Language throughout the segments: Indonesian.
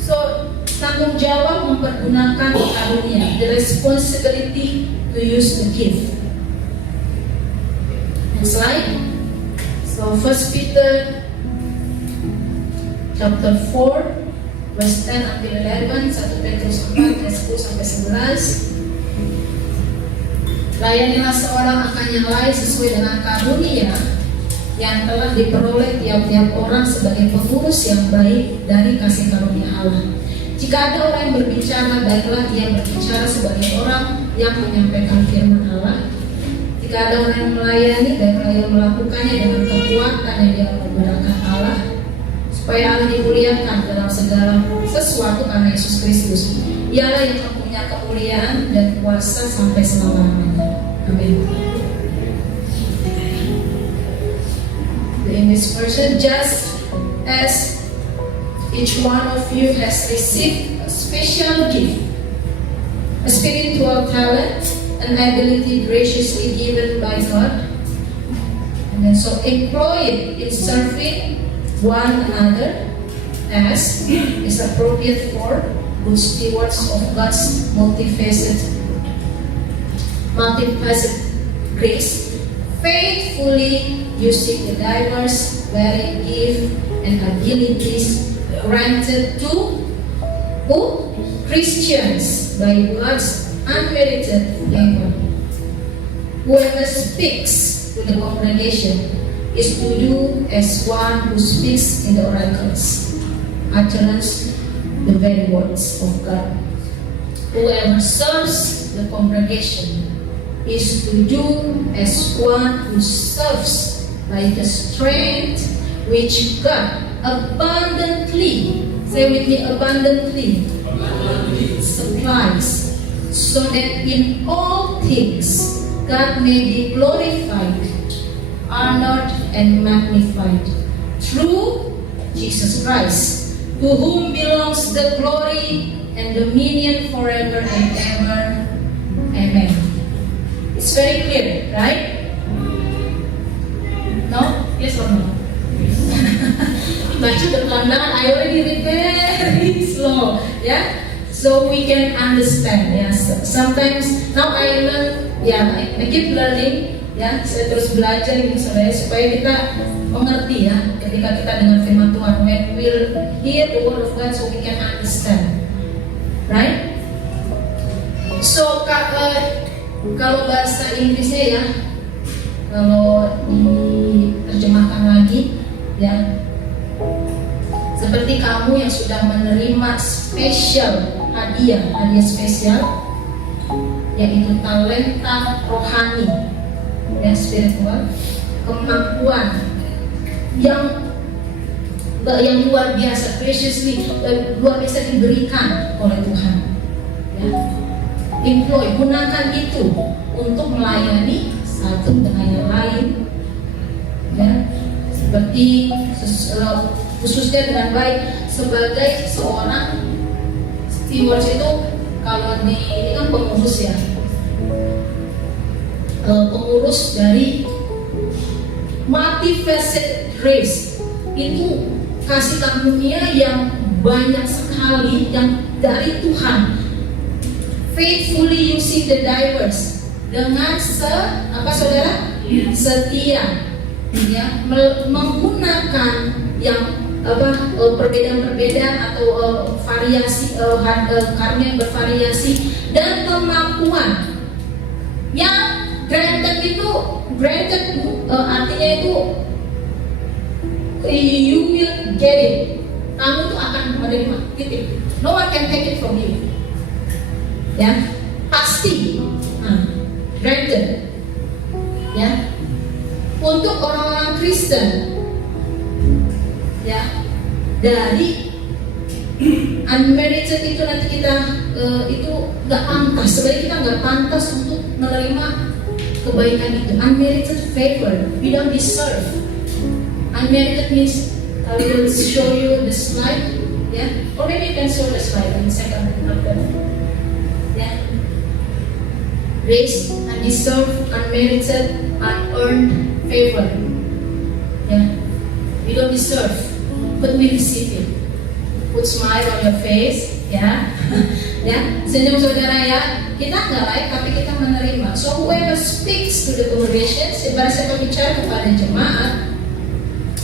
So, tanggung jawab mempergunakan karunia, the responsibility to use the gift. Next slide. So, 1 Peter chapter 4 verse 10 until 11, 1 Petrus 4 ayat 10 sampai 11. Layanilah seorang akan yang lain sesuai dengan karunia yang telah diperoleh tiap-tiap orang sebagai pengurus yang baik dari kasih karunia Allah. Jika ada orang yang berbicara, baiklah ia berbicara sebagai orang yang menyampaikan firman Allah. Jika ada orang yang melayani, baiklah ia melakukannya dengan kekuatan yang dia menggunakan Allah, supaya Allah dimuliakan dalam segala sesuatu karena Yesus Kristus. Ialah yang mempunyai kemuliaan dan kuasa sampai selama-lamanya. Amin. The English version, just as each one of you has received a special gift, a spiritual talent, an ability graciously given by God, and then so employ it in serving one another as is appropriate for good stewards of God's multifaceted grace, faithfully using the diverse varied gifts and abilities granted to who? Christians by God's unmerited favor. Whoever speaks to the congregation is to do as one who speaks in the oracles, utterance the very words of God. Whoever serves the congregation is to do as one who serves by the strength which God abundantly, say with me, abundantly supplies, so that in all things God may be glorified, honored and magnified through Jesus Christ, to whom belongs the glory and dominion forever and ever. Amen. It's very clear, right? No? Yes or no? Baca berkelandangan, I already read very slow, yeah? So we can understand, yes. Sometimes, now I learn, I keep learning, ya, saya terus belajar ini saudara, supaya kita mengerti ya, ketika kita dengar firman Tuhan, when we hear the word of God, so we can understand, right? So kalau bahasa Inggrisnya ya, kalau diterjemahkan lagi, ya, seperti kamu yang sudah menerima spesial hadiah spesial, yaitu talenta rohani, ya, spiritual, kemampuan yang luar biasa, preciously, luar biasa diberikan oleh Tuhan, ya. Employ, gunakan itu untuk melayani satu dengan yang lain, ya, seperti khususnya dengan baik sebagai seorang steward. Itu kalau ini kan pengurus ya, pengurus dari multifaceted grace, itu kasih karunia yang banyak sekali yang dari Tuhan, faithfully using the diverse, dengan saudara? Setia, ya, menggunakan yang perbedaan-perbedaan atau variasi karunia yang bervariasi, dan kemampuan yang granted artinya itu you will get it, kamu tuh akan menerima, titik. No one can take it from you, ya, pasti, granted, ya. Untuk orang-orang Kristen, ya, dari unmerited itu nanti kita itu nggak pantas, sebenarnya kita nggak pantas untuk menerima kebaikan itu. Unmerited favor, we don't deserve. Unmerited means, I will show you the slide, ya, or maybe you can show the slide in second after, ya. Grace, undeserved, unmerited, unearned favor, Ya, we don't deserve, but we receive it. Put smile on your face, ya, ya, senyum saudara ya. Kita nggak layak, tapi kita menerima. So whoever speaks to the congregation, barang siapa bicara kepada jemaat,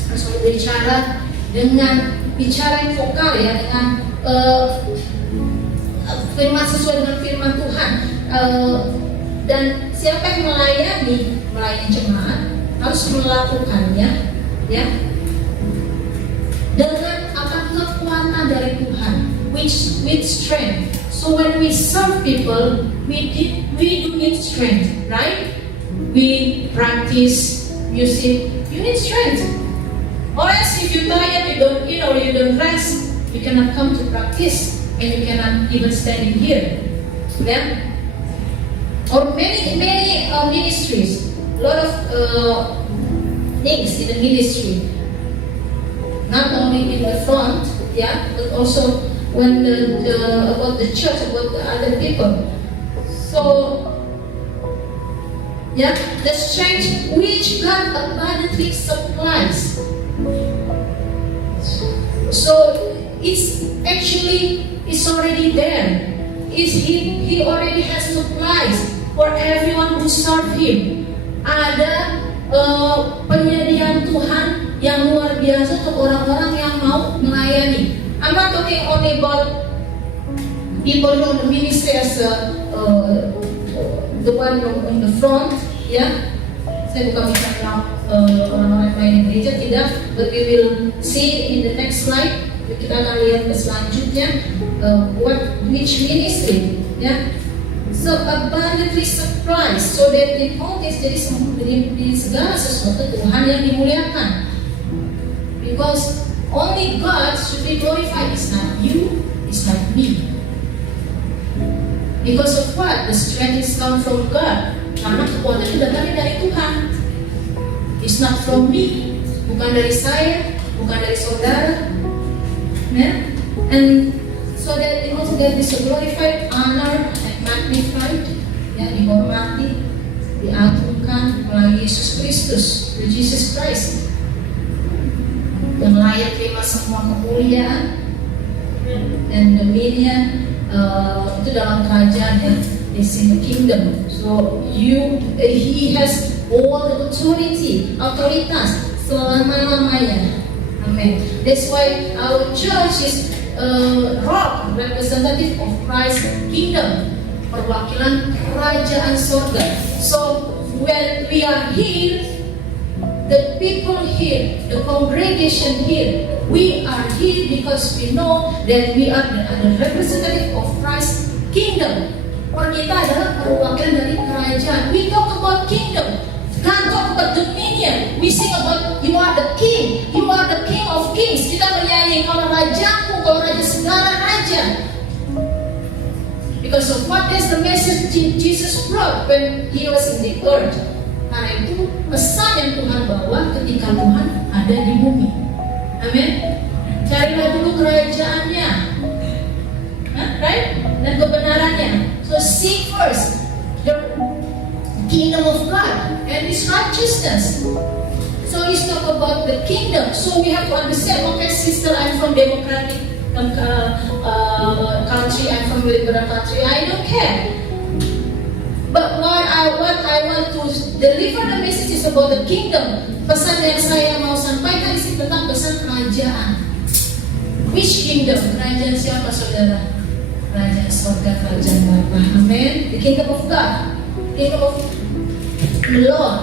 harus berbicara dengan bicara yang vokal ya, dengan firman sesuai dengan firman Tuhan. Dan siapa yang melayani jemaat harus melakukannya, ya, dengan kekuatan dari Tuhan, with strength. So when we serve people, we do need strength, right? We practice music, you need strength. Or else if you're tired, you don't eat or you don't rest, you cannot come to practice and you cannot even stand in here. Yeah? Or many ministries, a lot of things in the ministry. Not only in the front, yeah, but also when about the church, about the other people. So, yeah, the strength which God abundantly supplies. So it's already there. He already has supplies for everyone who serve Him. Ada penyediaan Tuhan yang luar biasa untuk orang-orang yang mau melayani. I'm not talking only about people from the ministry as the one in the front, ya. Saya bukan bicara orang-orang yang main di gereja, tidak. But we will see in the next slide. Kita akan lihat ke selanjutnya which ministry, ya. So abundantly supplies, so that the context jadi di segala sesuatu Tuhan yang dimuliakan. Because only God should be glorified. It's not you, it's not me. Because of what? The strength is come from God. Karena kekuatan itu datang dari Tuhan. It's not from me. Bukan dari saya, bukan dari saudara. Yeah? And so that the most God is glorified, honored, and magnified. Ya, dihormati, diagungkan melalui Yesus Kristus, Jesus Christ, yang layak terima semua kemuliaan dan dominion itu dalam kerajaan ya, is in the kingdom. So he has all the authority, otoritas selama-lamanya. Amen. That's why our church is rock representative of Christ's kingdom, perwakilan kerajaan surga. So when we are here, the people here, the congregation here, we are here because we know that we are the representative of Christ's kingdom. Kita adalah perwakilan dari kerajaan. We talk about kingdom. God talk about dominion. We sing about you are the king. You are the king of kings. Kita bernyanyi kalau rajaku, kalau raja segala raja. Because of what is the message Jesus brought when He was in the earth. Karena itu pesan yang Tuhan bawa ketika Tuhan ada di bumi. Amin. Carilah dulu kerajaannya, right? Dan kebenarannya. So seek first the kingdom of God and His righteousness. So He's talk about the kingdom. So we have to understand. Okay, sister, I'm from democratic country. I'm from liberal country. I don't care. But what I want to deliver the message is about the kingdom. Pesan yang saya mau sampaikan di sini tentang pesan kerajaan. Which kingdom? Kerajaan siapa, saudara? Kerajaan surga, kerajaan Bapa. Amen. The kingdom of God, kingdom of the Lord.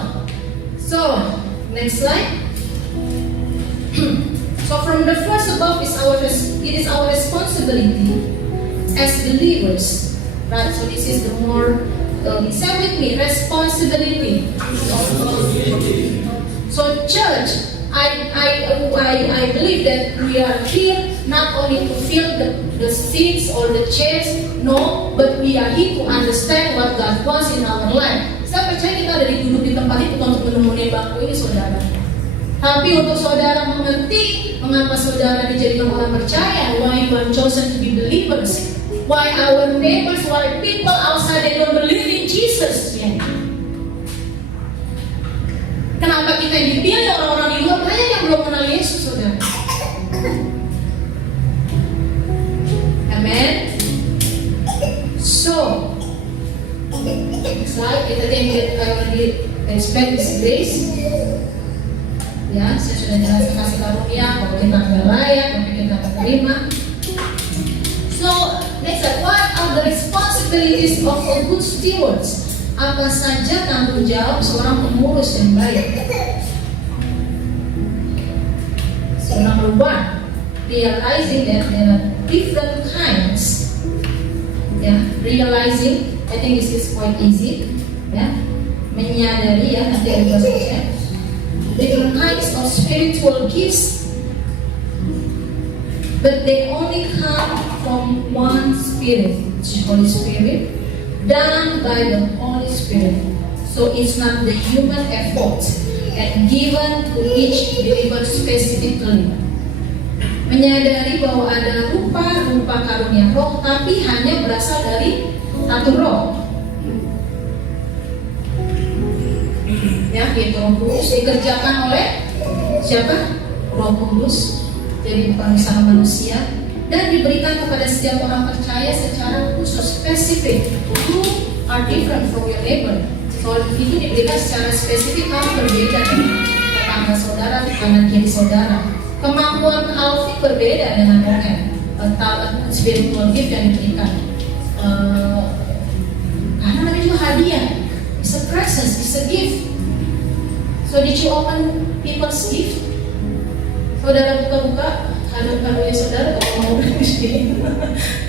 So next slide. So from the first above it is our responsibility as believers, right? So this is the more. Say with me, responsibility. So church, I believe that we are here not only to fill the seats or the chairs, no, but we are here to understand what God wants in our life. Saya percaya kita ada duduk di tempat itu untuk menemui bangku ini, saudara. Tapi untuk saudara mengerti mengapa saudara dijadikan orang percaya, why you are chosen to be believers. Why our neighbors, why people outside they don't believe in Jesus yet? Kenapa kita yang dipilih, orang-orang di luar banyak everything that I already expect is grace. Ya, saya sudah jelaskan kasih karunia, kalau kita nggak layak, tapi kita menerima. So, next, what are the responsibilities of a good steward? Apa saja tanggung jawab seorang pengurus yang baik? So, number one, realizing that there are different kinds. Ya, realizing, I think this is quite easy. Ya, menyadari ya, nanti ada bahasanya. Different kinds of spiritual gifts, but they only come from one Spirit, which is Holy Spirit, done by the Holy Spirit. So it's not the human effort and given to each believer specifically. Menyadari bahwa ada rupa-rupa karunia roh, tapi hanya berasal dari satu roh. Ya, yaitu Roh Kudus dikerjakan oleh siapa? Roh Kudus. Jadi bukan usaha manusia, dan diberikan kepada setiap orang percaya secara khusus, spesifik. You are different from your neighbor. Kalau itu diberikan secara spesifik, kamu berbeda dengan tetangga saudara, kanan kiri saudara. Kemampuan Alvin berbeda dengan Rohan. Talent spiritual gift yang diberikan. Karena namanya juga hadiah. It's a presence, it's a gift. So did you open people's gift? Saudara buka-buka kado-kadonya saudara, kalau mau berbisnis,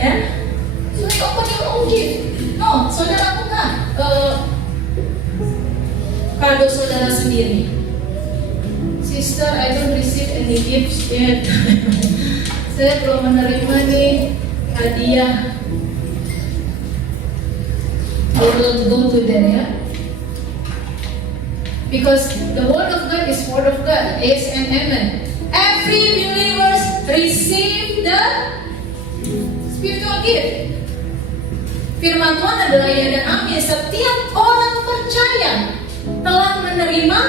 ya? So you open your own gift. No, saudara buka kado saudara sendiri. Sister, I don't receive any gifts yet. Saya belum menerima nih hadiah. I will go to there, ya. Because the word of God is word of God. Yes and amen. Every believers receive the spiritual gift. Firman Tuhan adalah ya dan amin. Setiap orang percaya telah menerima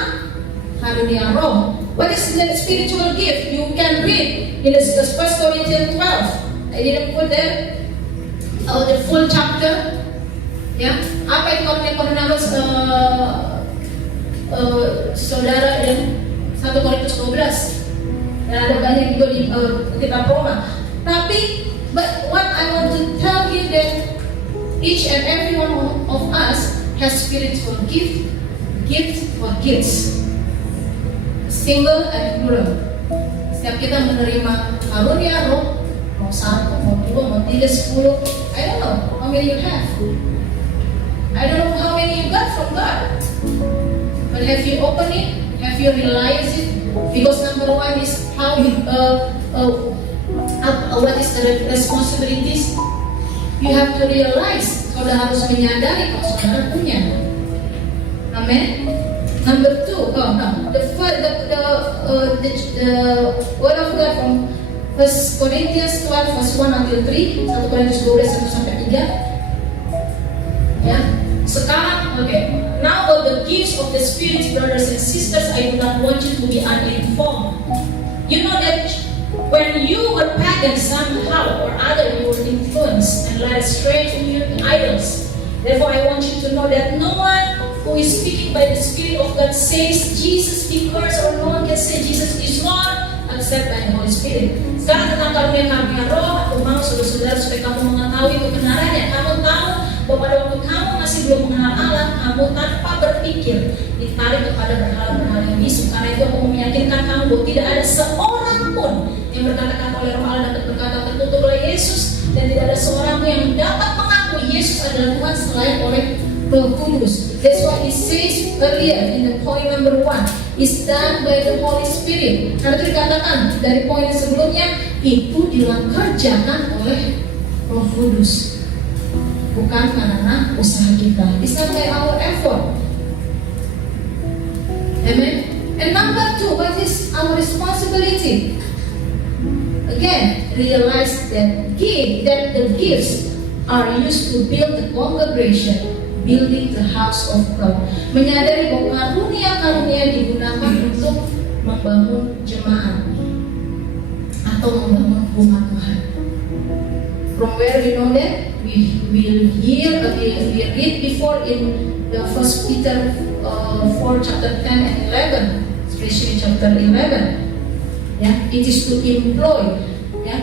karunia roh. What is the spiritual gift? You can read in the 1 Corinthians 12. I didn't put there the full chapter. Ya, apa itu karunia roh? Saudara dan 1 Korintus 12, dan ada banyak juga di kitab Roma. Tapi, but what I want to tell you that each and every one of us has spiritual gift or gifts, single and plural. Setiap kita menerima karunia roh, mau 1, mau 2, mau 3, 10. I don't know how many you have. I don't know how many you got from God. But have you opened it? Have you realized it? Because number one is how you, what is the responsibilities? You have to realize. Saudara harus menyadari kalau saudara punya. Amen. Number two, the word of God from 1 Corinthians 12 verse 1 until 3, 1 Korintus 12 1 sampai 3. Ya. Sekarang, okay. Now about the gifts of the Spirit, brothers and sisters, I do not want you to be uninformed. You know that when you were pagan somehow or other, you were influenced and led astray to your idols. Therefore, I want you to know that no one who is speaking by the Spirit of God says Jesus because, or no one can say Jesus is Lord except by the Holy Spirit. Sekarang tentang karunia roh, aku mau saudara-saudara supaya kamu mengetahui kebenarannya. Kamu tahu bahwa pada waktu kamu masih belum mengenal Allah, kamu tanpa berpikir ditarik kepada berhala-berhala yang bisu. Karena itu aku meyakinkan kamu bahwa tidak ada seorang pun yang berkata-kata oleh Roh Allah dapat berkata tertutup oleh Yesus, dan tidak ada seorang pun yang dapat mengaku Yesus adalah Tuhan selain oleh Roh Kudus. That's why it says earlier in the point number 1 is done by the Holy Spirit. Karena itu dikatakan dari poin sebelumnya itu dikerjakan oleh Roh Kudus, bukan karena usaha kita. It's not by our effort. Amen. And number 2, what is our responsibility? Again, realize that the gifts are used to build the congregation, building the house of God. Menyadari bahwa karunia-karunia digunakan untuk membangun jemaat atau membangun rumah Tuhan. From where we know that? We read before in the First Peter 4 chapter 10 and 11, especially chapter 11. Yeah, it is to employ. Yeah.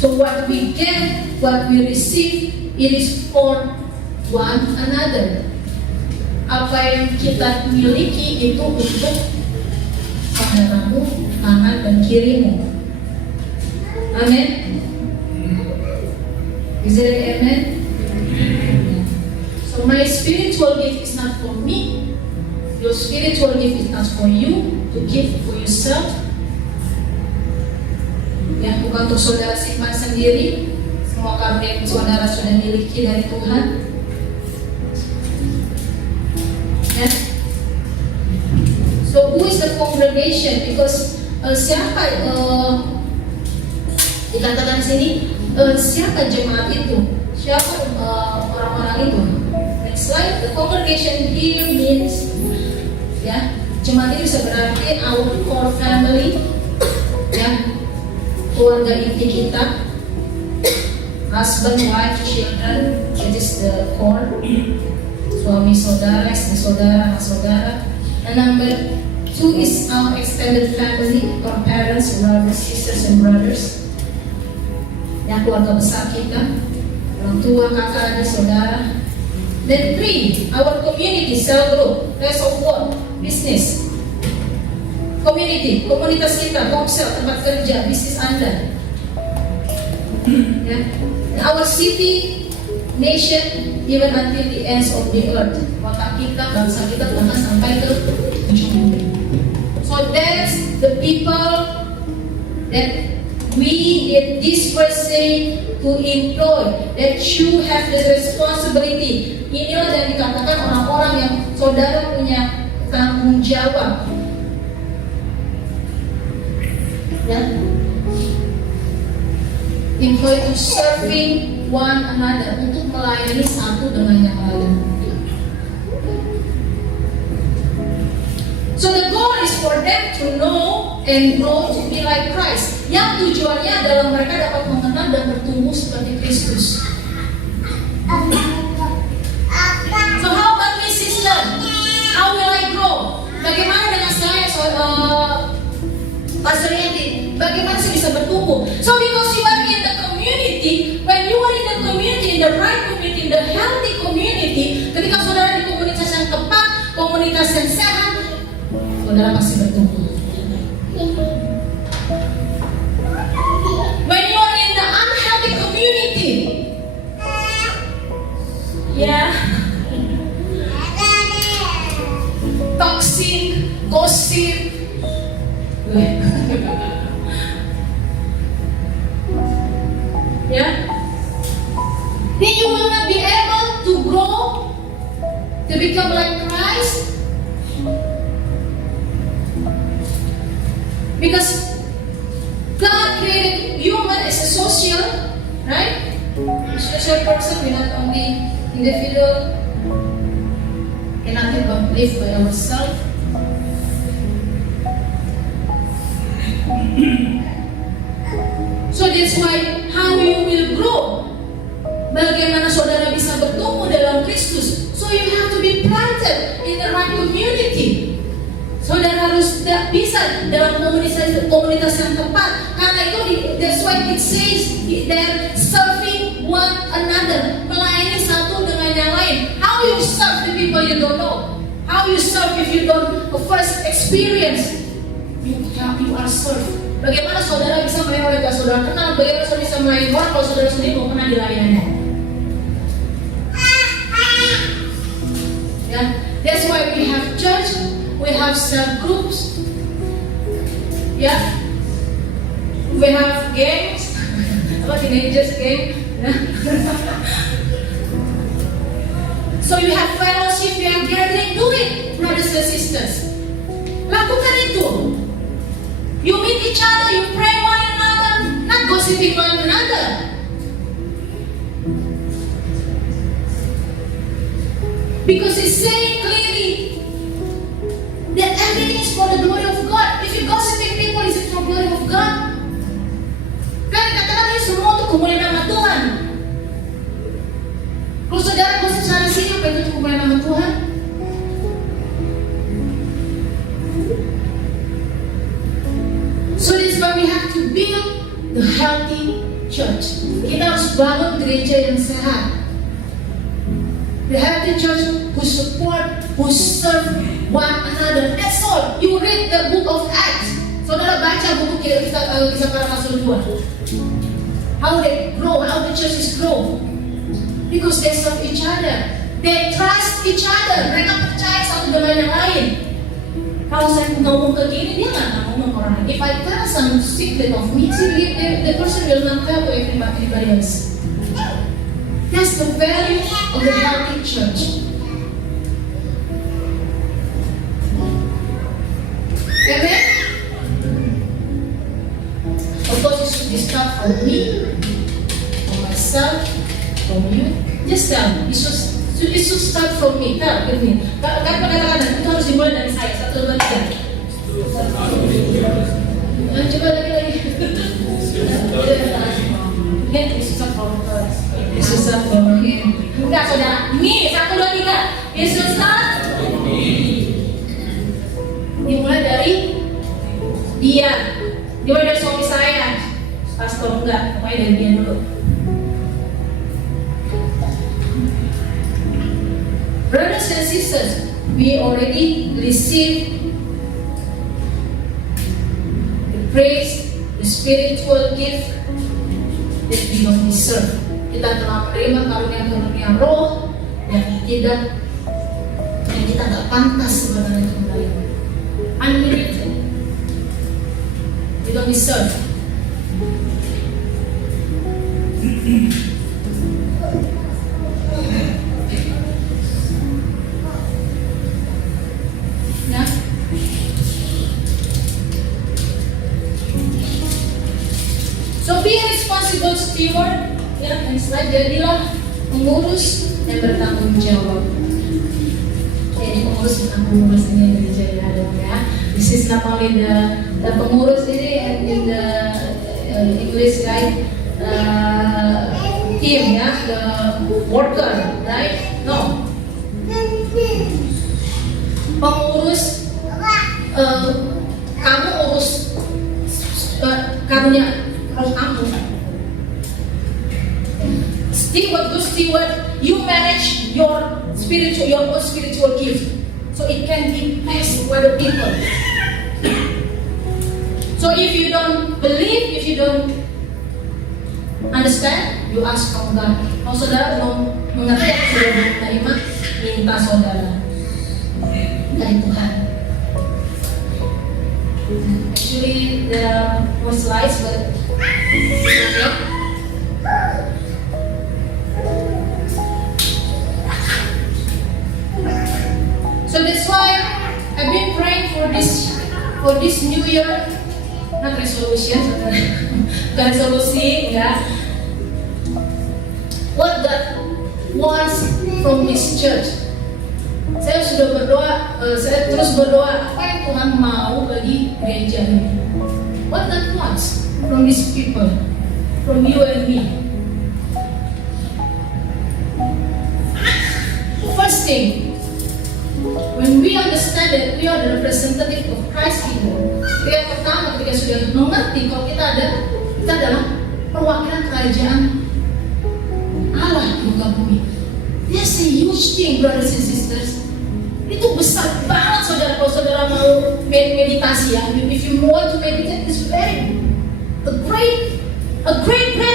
So what we get, what we receive, it is for one another. Apa yang kita miliki itu untuk saudaramu, kanan dan kirimu. Amen. Is it an amen? So my spiritual gift is not for me. Your spiritual gift is not for you to give for yourself. Ya, bukan untuk saudara simpan sendiri. Semua karunia yang saudara sudah miliki dari Tuhan. Ya. So who is the congregation? Because siapa dikatakan di sini? Siapa jemaat itu? Siapa orang-orang itu? Next slide. The congregation here means, ya, jemaat itu bisa berarti our core family, ya, keluarga inti kita, husband, wife, children, it is the core. Suami saudara, istri saudara, anak saudara. And number 2 is our extended family, our parents, brothers, sisters, and brothers. Yang keluarga besar kita, orang tua, kakak, adik, saudara. Then 3, our community, cell group, rest of work, business. Community, komunitas kita, komsel, tempat kerja, bisnis Anda. Yeah. Our city, nation, even until the ends of the earth. Kota kita, bangsa kita, bahkan sampai ke ujung bumi. So that's the people that we did this verse say to employ, that you have the responsibility. Inilah yang dikatakan orang-orang yang saudara punya tanggung jawab. Ya. Employ to serving one another, untuk melayani satu dengan yang lain. So the goal is for them to know and grow to be like Christ. Yang tujuannya adalah mereka dapat mengenal dan bertumbuh seperti Kristus. So how about me, sister? How will I grow? Bagaimana dengan saya, Pastor Yanti? Bagaimana saya bisa bertumbuh? So because you are in the community, when you are in the community, in the right community, in the healthy community, ketika saudara di komunitas yang tepat, komunitas yang sehat, saudara pasti bertumbuh. When you are in the unhealthy community, ya, toxic, gossip, ya, then you will not be able to grow to become like Christ, because God created human as a social, right? Social person, we not only individual, cannot live by ourselves. So that's why how you will grow. Bagaimana saudara bisa bertumbuh dalam Kristus? So you have to be planted in the right community. Saudara harus bisa dalam komunitas yang tepat. Karena itu that's why it says that serving one another, melayani satu dengan yang lain. How you serve the people you don't know? How you serve if you don't first experience? You are served. Bagaimana saudara bisa melayani orang saudara kenal? Bagaimana saudara bisa melayani orang kalau saudara sendiri belum pernah dilayani? Yeah, that's why we have church, we have cell groups, yeah, we have games, apa teenagers game, yeah. So you have fellowship, you have gathering, do it, brothers and sisters. Lakukan itu. You meet each other, you pray one another, not gossiping one another. Because it's saying clearly that everything is for the glory of God. If you gossiping people, is it for glory of God? Kan katakan ini semua untuk the healthy church. Kita harus bangun gereja yang sehat. The healthy church who support, who serve one another. That's all. You read the book of Acts. Saudara baca buku kisah para rasul 2. How they grow, how the churches grow. Because they serve each other. They trust each other. Mereka percaya satu dengan yang lain. Kalau saya ngomong ke gini, dia nggak ngomong ke orang lain. If I tell some secret of me, the person will not tell to everybody else. That's the value of the healthy church. Amen? Of course, it should start from me, from myself, from you. Just tell me. It should start from me. Tell me. Katakan itu harus dimulai dari saya. 1, 2, 3. Coba lagi. Get it should start from us. It should start from him. Enggak, saudara. Me. 1, 2, 3. It should start from me. Dimulai dari dia. Dimulai dari suami saya. Pastor enggak. Mulai dari dia dulu. Brothers and sisters, we already received the praise, the spiritual gift that we don't deserve. Kita telah menerima karunia-karunia roh yang kita nggak pantas sebenarnya untuk menerima. Unmerited, we don't deserve. So be a responsible steward, ya, dan jadilah pengurus yang bertanggung jawab. Jadi pengurus bukan pengurus ini gereja ya. This is not only the pengurus ini in the English right team ya, the worker, right? No. Pengurus kamu urus karunia harus kamu. Steward, you manage your own spiritual gift, so it can be passed to other people. So if you don't believe, if you don't understand, you ask from God. Kalau saudara belum mengerti, sudah belum menerima, minta saudara dari Tuhan. Actually, there are more slides, but okay. So that's why I've been praying for this new year, not resolution, bukan resolusi, enggak. What God wants from this church. Saya sudah berdoa, saya terus berdoa, apa yang Tuhan mau bagi gereja ini? What God wants from these people, from you and me. First thing, when we understand that we are the representative of Christ kingdom, yang pertama ketika sudah mengerti kalau kita adalah perwakilan kerajaan Allah di muka bumi. That's a huge thing, brothers and sisters. Itu besar banget saudara. Kalau saudara mau meditasi ya, if you want to meditate, it's very a great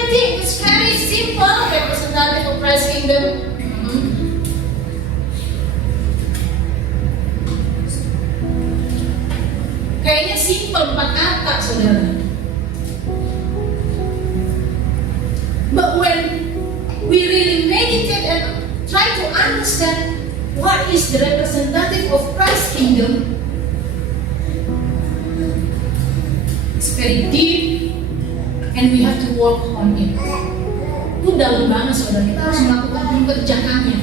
thing. It's very simple, representative of Christ kingdom. Kayaknya simple 4 kata saudara. But when we really meditate and try to understand what is the representative of Christ's kingdom, it's very deep and we have to work on it. Itu dalam banget saudara, kita harus melakukan pengerjaannya.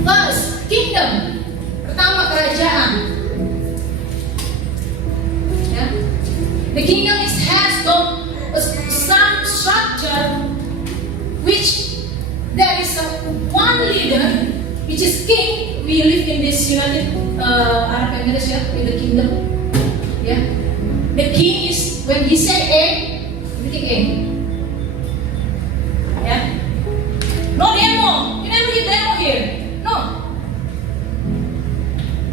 First, kingdom. Pertama, kerajaan. Ya. The kingdom has some structure which there is one leader which is king. We live in this United Arab Emirates, ya, in the kingdom. Yeah. The king is, when he say A, everything A. Yeah. No demo. You never get demo here. No.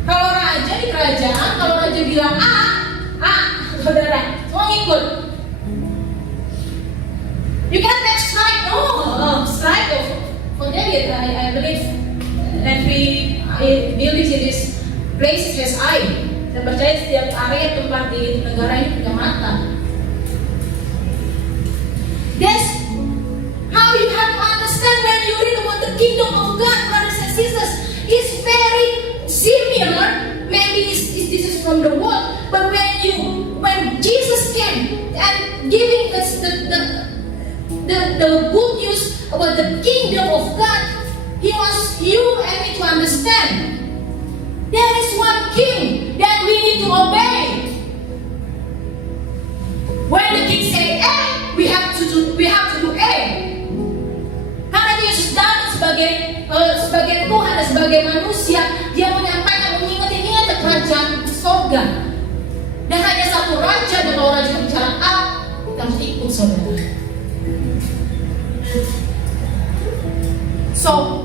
Kalau raja di kerajaan, kalau raja bilang A, saudara, semua ngikut. You can take strike. No, strike of. Forget it. I believe every village in this place has eye. Saya percaya setiap area tempat di negara ini punya mata. That's how you have to understand when you read about the kingdom of God, brothers and sisters. It's very similar. Maybe this is from the world, but when Jesus came and giving us the good news about the kingdom of God, He wants you and me to understand. There is one king that we need to obey. When the king say A, we have to do A. Karena Yesus datang sebagai Tuhan dan sebagai manusia, Dia menyampaikan, mengingat kerajaan surga. Dan hanya satu raja, dan kalau raja bicara A, kita harus ikut, saudara. So,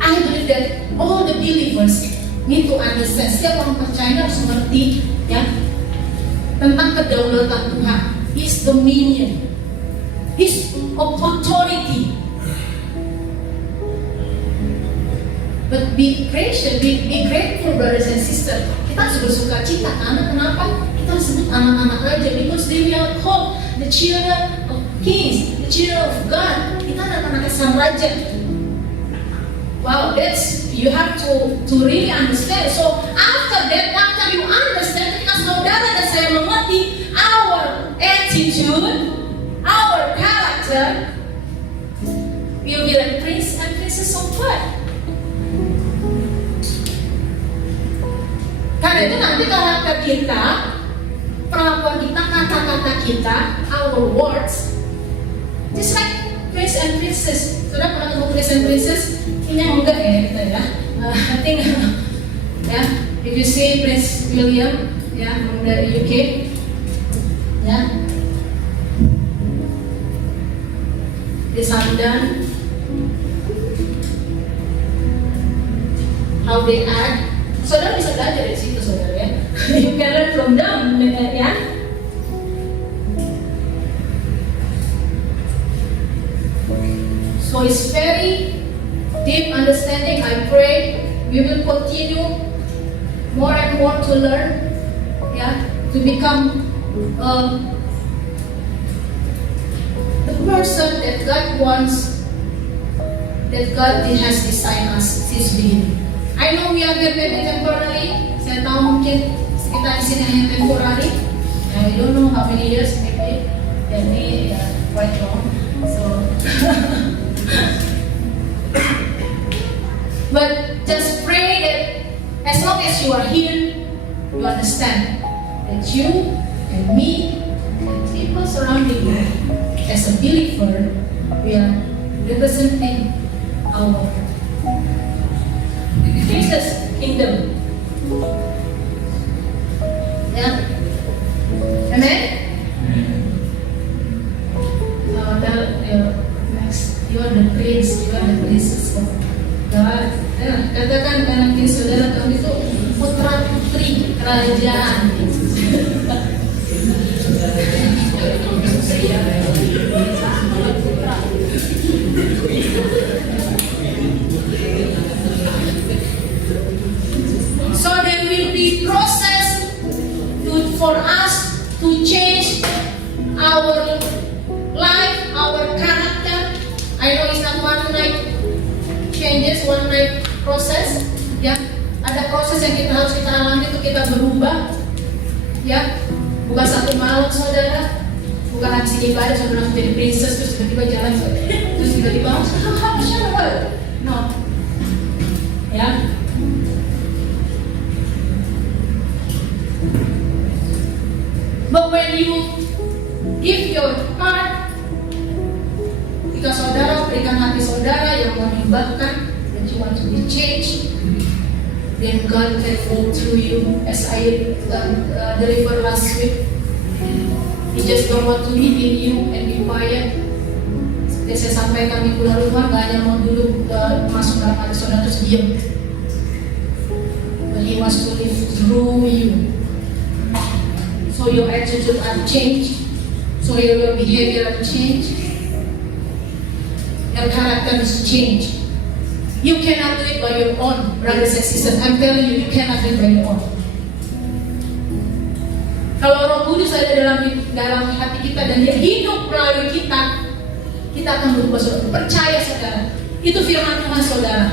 I believe that all the believers need to understand. Setiap orang percaya harus mengerti, ya, tentang kedaulatan Tuhan, His dominion, His authority. But be gracious, be grateful, brothers and sisters. Kita harus bersuka cita, karena kenapa? Kita harus sebut anak-anak aja, because they are called the children of kings, the children of God. Kita anak-anak sang raja. Wow, that's, you have to really understand. So after that, after you understand, ketika saudara dan saya mengerti our attitude, our character, we'll be like prince and princess of God. Karena itu nanti karakter kita, perlakuan kita, kata-kata kita, our words, just like prince and princess. Saudara pernah ketemu prince and princess? Ini enggak ya kita ya. I think ya, if you see Prince William ya dari UK ya, di London, how they act. Saudara bisa belajar dari situ, saudara ya. You can learn from them, ya. So it's very deep understanding. I pray we will continue more and more to learn, yeah, to become the person that God wants, that God has designed us since beginning. I know we are here maybe temporary. Saya tahu mungkin kita di sini hanya temporary. I don't know how many years maybe. Ini ya quite long. So, but just pray that as long as you are here, you understand that you and me and people surrounding you, as a believer, we are representing our Jesus' kingdom. Yeah. Amen? Next, you are the prince, you are the princess of God. Katakan kanan kiri saudara, kamu itu putra putri kerajaan. So there will be process for us to change our life, our character. I know it's not one night changes, one night process. Ya, ada proses yang harus kita alami untuk kita berubah. Ya, bukan satu malam, saudara. Bukan habis ibadah saudara langsung jadi princess terus tiba-tiba jalan, terus tiba-tiba no. Ya. But when you give your heart, jika saudara berikan hati saudara yang menyumbangkan, that you want to be changed, then God can walk through you. As I delivered last week, He just don't want to live in you and be quiet. Jadi saya sampaikan di keluar rumah, gak hanya mau duduk masuk dalam hati saudara terus diam. But He wants to live through you. So your attitude are changed. So your behavior are changed. Your character is changed. You cannot do it by your own, brothers and sisters. I'm telling you, you cannot do it by your own. Kalau Roh Kudus ada dalam hati kita dan Dia hidup melalui kita, kita akan berubah, saudara. Percaya, saudara. Itu firman Tuhan, saudara.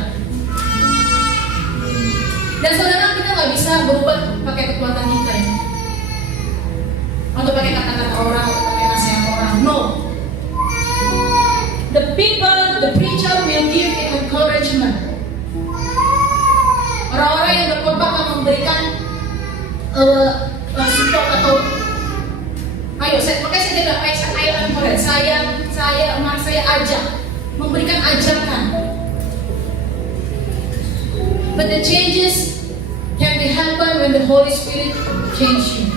Dan saudara, kita nggak bisa berubah pakai kekuatan kita ya. Atau pakai kata-kata orang, atau pakai nasihat orang. No. The people, the preacher will give encouragement. Orang-orang yang berkhotbah akan memberikan support atau makanya saya tidak ayo encourage, saya ajak, memberikan ajakan. But the changes can be happen when the Holy Spirit change you.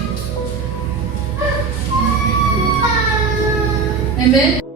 Amen.